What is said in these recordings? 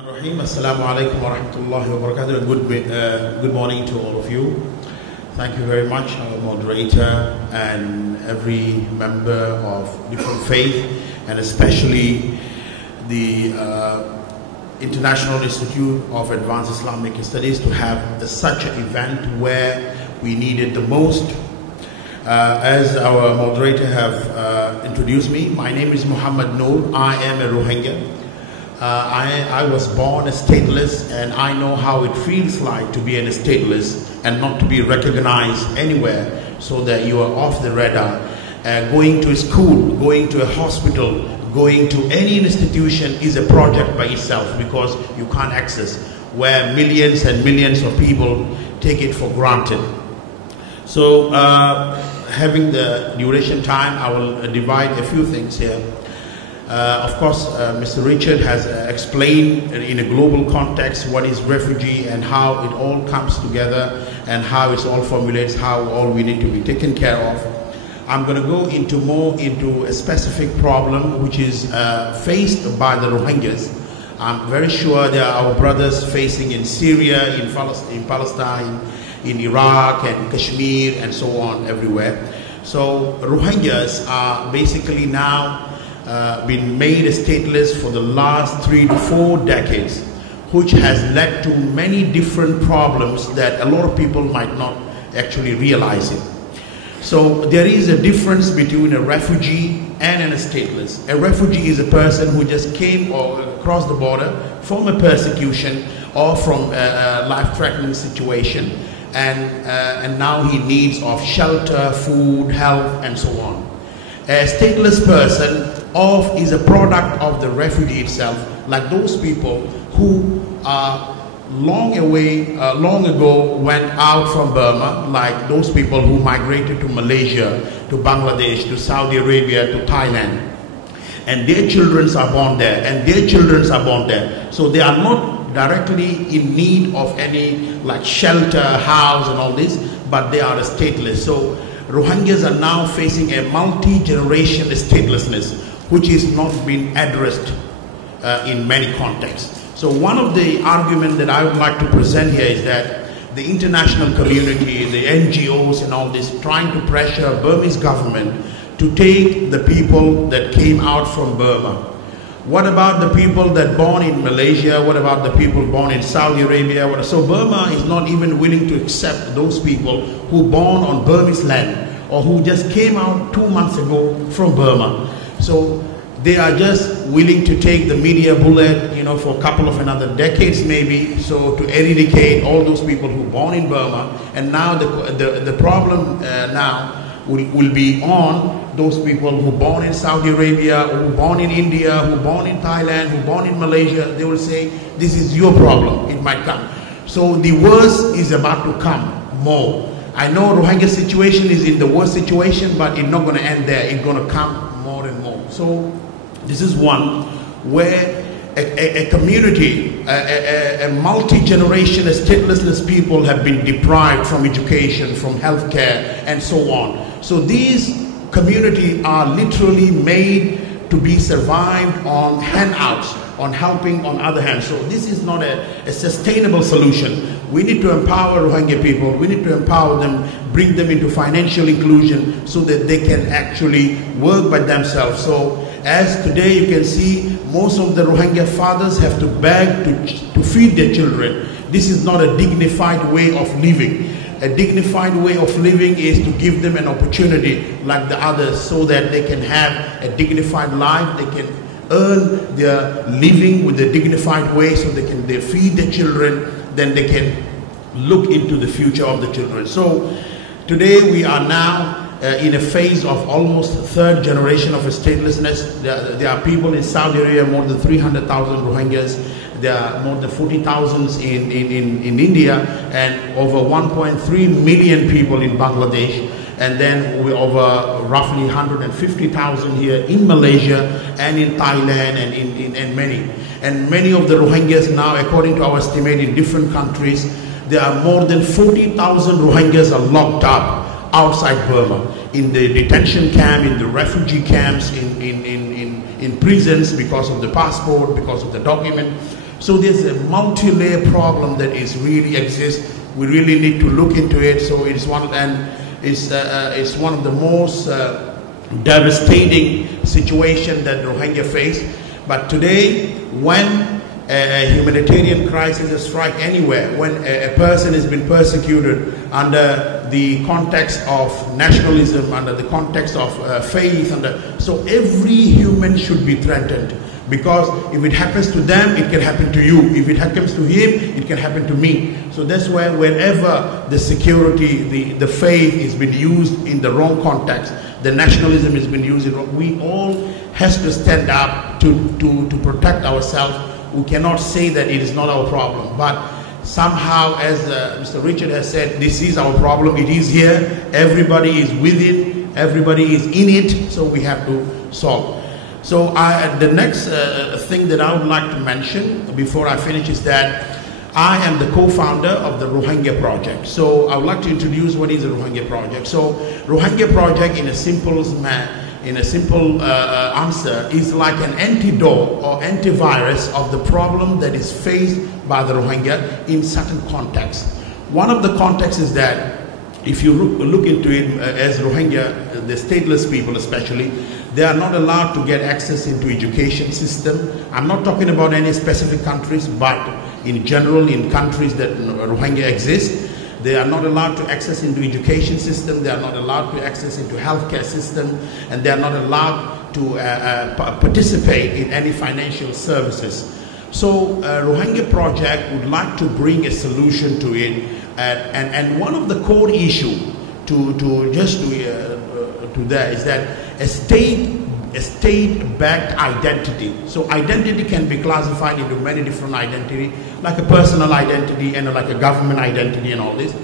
Assalamu alaikum wa rahmatullahi wa barakatuh. Good morning to all of you. Thank you very much, our moderator and every member of different faith, and especially the International Institute of Advanced Islamic Studies to have such an event where we need it the most. As our moderator have introduced me, my name is Muhammad Noor. I am a Rohingya. I was born a stateless, and I know how it feels like to be a stateless and not to be recognized anywhere, so that you are off the radar. Going to a school, going to a hospital, going to any institution is a project by itself because you can't access, where millions and millions of people take it for granted. So having the duration time, I will divide a few things here. Of course, Mr. Richard has explained in a global context what is refugee and how it all comes together and how it all formulates how all we need to be taken care of. I'm going to go into a specific problem which is faced by the Rohingyas. I'm very sure there are our brothers facing in Syria, in Palestine, in Iraq and Kashmir and so on everywhere. So Rohingyas are basically now been made stateless for the last 3 to 4 decades, which has led to many different problems that a lot of people might not actually realize it. So there is a difference between a refugee and a stateless. A refugee is a person who just came or across the border from a persecution or from a life-threatening situation, and now he needs of shelter, food, health, and so on. A stateless person is a product of the refugee itself, like those people who long ago went out from Burma, like those people who migrated to Malaysia, to Bangladesh, to Saudi Arabia, to Thailand, and their children are born there, and their children are born there. So they are not directly in need of any like shelter, house and all this, but they are stateless. So Rohingyas are now facing a multi-generation statelessness, which is not being addressed in many contexts. So one of the arguments that I would like to present here is that the international community, the NGOs and all this, trying to pressure Burmese government to take the people that came out from Burma. What about the people that born in Malaysia? What about the people born in Saudi Arabia? So Burma is not even willing to accept those people who born on Burmese land or who just came out 2 months ago from Burma. So they are just willing to take the media bullet, for a couple of another decades maybe, so to eradicate all those people who born in Burma. And now the problem now will be on those people who born in Saudi Arabia, who born in India, who born in Thailand, who born in Malaysia. They will say, this is your problem, it might come. So the worst is about to come more. I know Rohingya situation is in the worst situation, but it's not going to end there. It's going to come more and more. So this is one where a community, a multi-generation statelessness people have been deprived from education, from healthcare, and so on. So these communities are literally made to be survived on handouts, on helping on other hands. So this is not a sustainable solution. We need to empower Rohingya people. We need to empower them, bring them into financial inclusion so that they can actually work by themselves. So as today you can see, most of the Rohingya fathers have to beg to feed their children. This is not a dignified way of living. A dignified way of living is to give them an opportunity like the others so that they can have a dignified life, they can earn their living with a dignified way so they feed their children, then they can look into the future of the children. So today we are now in a phase of almost third generation of statelessness. There are people in Saudi Arabia, more than 300,000 Rohingyas. There are more than 40,000 in India, and over 1.3 million people in Bangladesh, and then we over roughly 150,000 here in Malaysia and in Thailand and many. And many of the Rohingyas now, according to our estimate in different countries, there are more than 40,000 Rohingyas are locked up outside Burma, in the detention camp, in the refugee camps, in prisons because of the passport, because of the document. So there's a multi-layer problem that is really exists. We really need to look into it. So it's one of, and it's one of the most devastating situation that Rohingya face. But today, when a humanitarian crisis has struck anywhere, when a person has been persecuted under the context of nationalism, under the context of faith, so every human should be threatened. Because if it happens to them, it can happen to you. If it happens to him, it can happen to me. So that's why wherever the security, the faith is been used in the wrong context, the nationalism has been used in wrong, we all has to stand up to protect ourselves. We cannot say that it is not our problem. But somehow, as Mr. Richard has said, this is our problem. It is here. Everybody is with it. Everybody is in it. So we have to solve. So the next thing that I would like to mention before I finish is that I am the co-founder of the Rohingya project. So I would like to introduce what is the Rohingya project. So Rohingya project, in a simple answer, is like an antidote or antivirus of the problem that is faced by the Rohingya in certain contexts. One of the contexts is that if you look into it, as Rohingya, the stateless people especially, they are not allowed to get access into education system. I'm not talking about any specific countries, but in general, in countries that Rohingya exist, they are not allowed to access into education system, they are not allowed to access into healthcare system, and they are not allowed to participate in any financial services. So Rohingya project would like to bring a solution to it, and one of the core issue to that is that a state-backed identity. So identity can be classified into many different identity, like a personal identity and like a government identity and all this.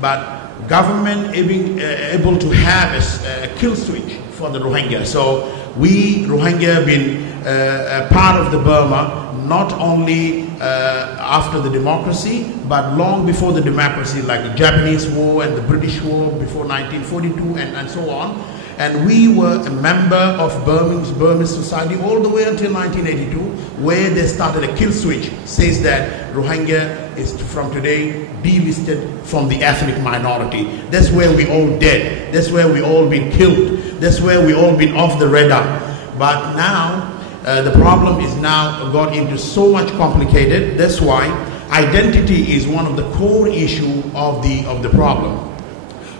But government able to have a kill switch for the Rohingya. So we Rohingya have been a part of the Burma, not only after the democracy, but long before the democracy, like the Japanese War and the British War before 1942 and so on. And we were a member of Burmese society all the way until 1982, where they started a kill switch, says that Rohingya is from today delisted from the ethnic minority. That's where we all dead. That's where we all been killed. That's where we all been off the radar. But now, the problem is now got into so much complicated. That's why identity is one of the core issue of the problem.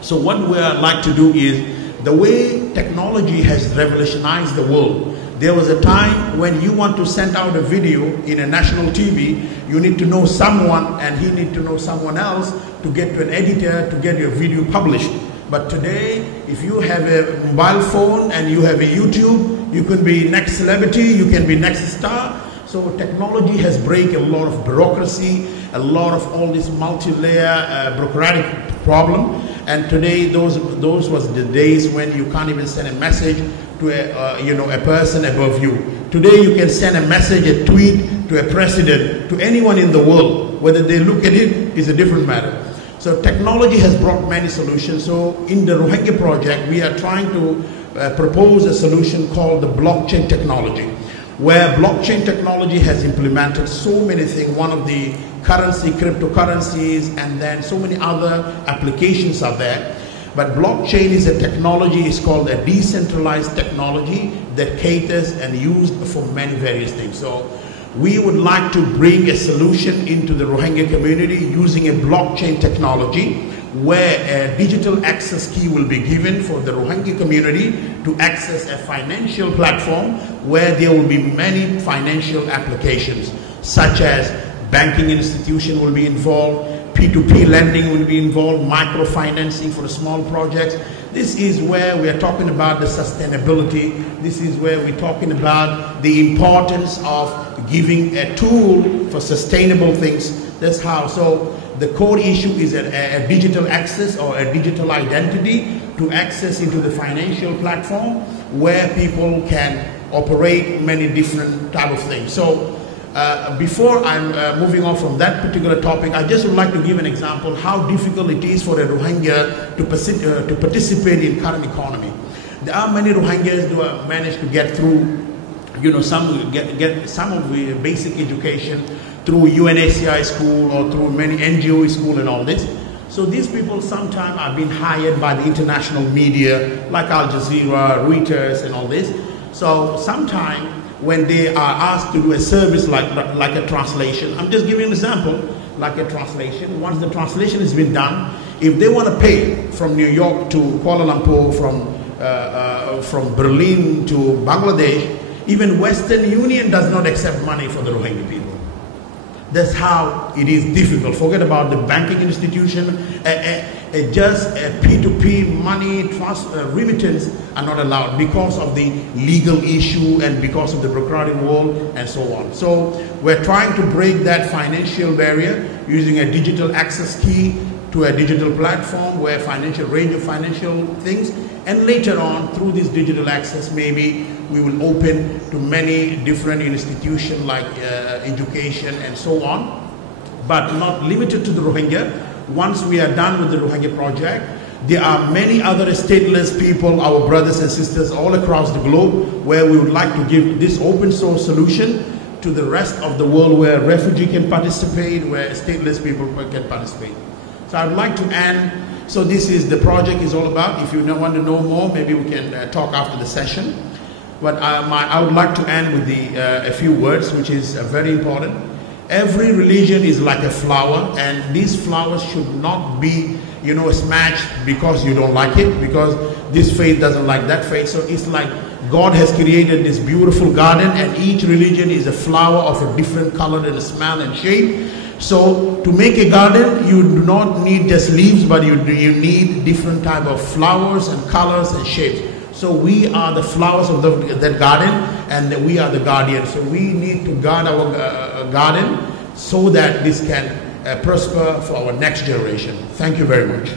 So what we like to do is, the way technology has revolutionized the world. There was a time when you want to send out a video in a national TV, you need to know someone and he need to know someone else to get to an editor to get your video published. But today, if you have a mobile phone and you have a YouTube, you can be next celebrity, you can be next star. So technology has break a lot of bureaucracy, a lot of all this multi-layer bureaucratic problem. And today, those was the days when you can't even send a message to a person above you. Today, you can send a message, a tweet to a president, to anyone in the world. Whether they look at it is a different matter. So technology has brought many solutions. So in the Rohingya project, we are trying to propose a solution called the blockchain technology, where blockchain technology has implemented so many things. One of the currency, cryptocurrencies, and then so many other applications are there. But blockchain is a technology, it's called a decentralized technology that caters and used for many various things. So we would like to bring a solution into the Rohingya community using a blockchain technology, where a digital access key will be given for the Rohingya community to access a financial platform where there will be many financial applications, such as banking institution will be involved, P2P lending will be involved, microfinancing for the small projects. This is where we are talking about the sustainability. This is where we're talking about the importance of giving a tool for sustainable things. That's how. So the core issue is a digital access or a digital identity to access into the financial platform where people can operate many different type of things. So before I'm moving on from that particular topic, I just would like to give an example how difficult it is for a Rohingya to participate in current economy. There are many Rohingyas who have managed to get through, some get some of the basic education through UNHCR school or through many NGO school and all this. So these people sometimes are being hired by the international media like Al Jazeera, Reuters and all this. So sometimes when they are asked to do a service like a translation, I'm just giving an example, like a translation, once the translation has been done, if they want to pay from New York to Kuala Lumpur, from Berlin to Bangladesh, even Western Union does not accept money for the Rohingya people. That's how it is difficult. Forget about the banking institution. Just a P2P money remittance are not allowed because of the legal issue and because of the bureaucratic wall and so on. So we're trying to break that financial barrier using a digital access key to a digital platform where range of financial things, and later on through this digital access maybe we will open to many different institutions like education and so on, but not limited to the Rohingya. Once we are done with the Rohingya project, there are many other stateless people, our brothers and sisters all across the globe, where we would like to give this open source solution to the rest of the world where refugee can participate, where stateless people can participate. So I'd like to end. So this is the project is all about. If you want to know more, maybe we can talk after the session. But I would like to end with a few words, which is very important. Every religion is like a flower, and these flowers should not be, smashed because you don't like it, because this faith doesn't like that faith. So it's like God has created this beautiful garden, and each religion is a flower of a different color and smell and shape. So to make a garden, you do not need just leaves, but you need different type of flowers and colors and shapes. So we are the flowers of that garden, and we are the guardians. So we need to guard our garden so that this can prosper for our next generation. Thank you very much.